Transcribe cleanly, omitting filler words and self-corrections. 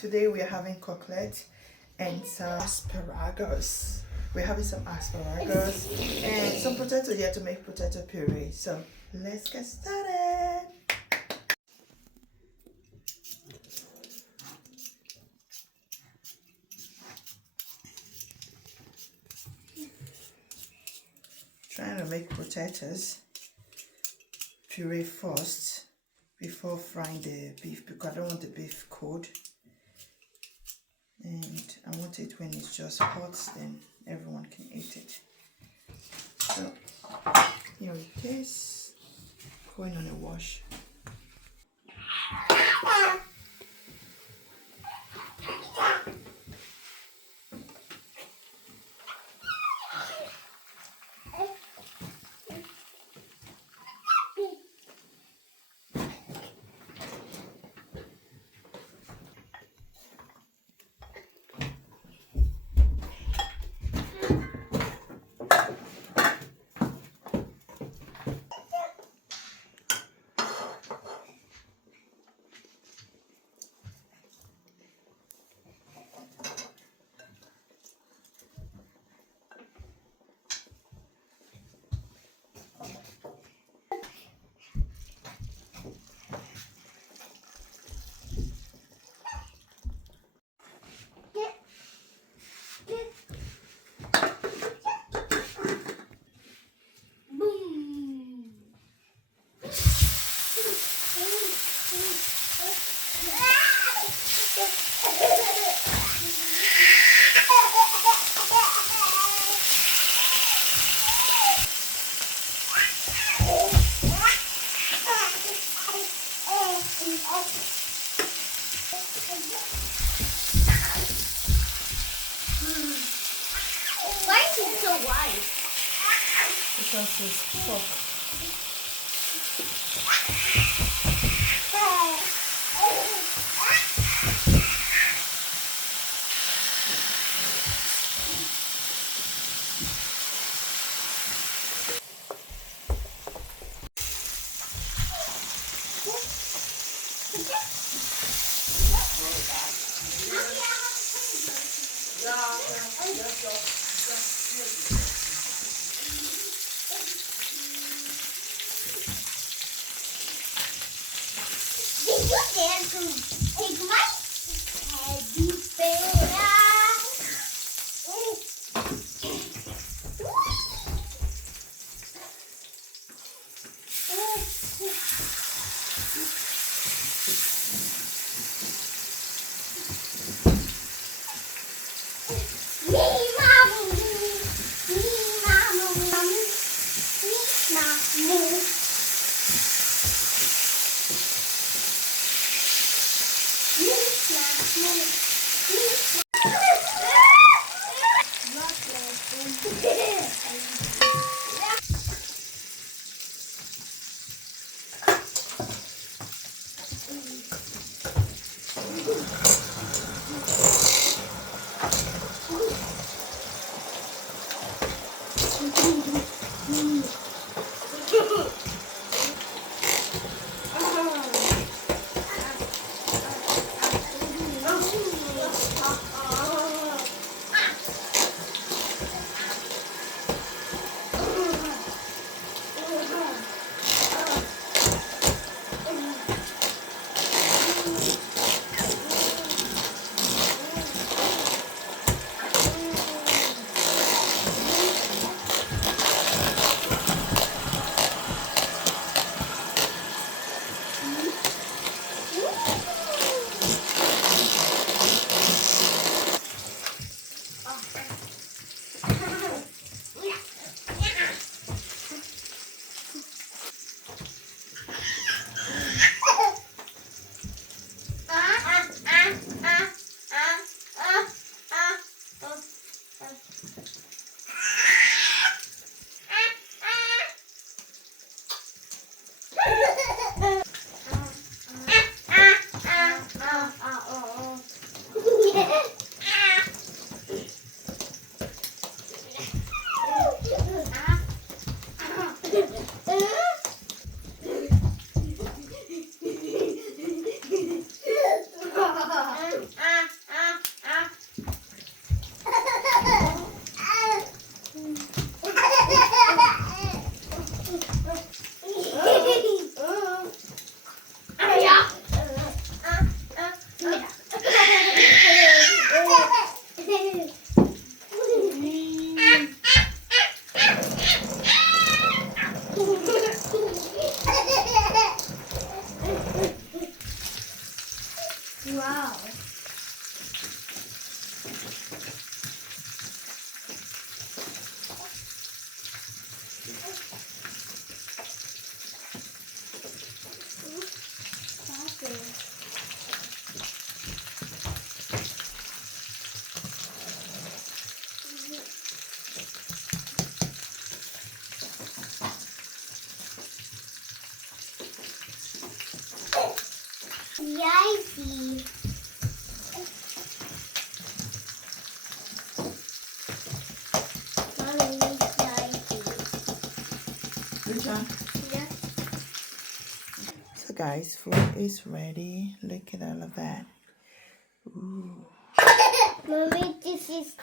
Today we are having cocklet and some asparagus. We're having some asparagus and some potato here to make potato puree. So let's get started. Trying to make potatoes puree first before frying the beef because I don't want the beef cold. And I want it when it's just hot, then everyone can eat it. So here it is, going on a wash. Why is it so white? Because it's pork. Did you dare to take my teddy bear? Yikes. Mommy, yikes. Good job. Yeah. So guys, food is ready. Look at all of that. Ooh. Mommy, this is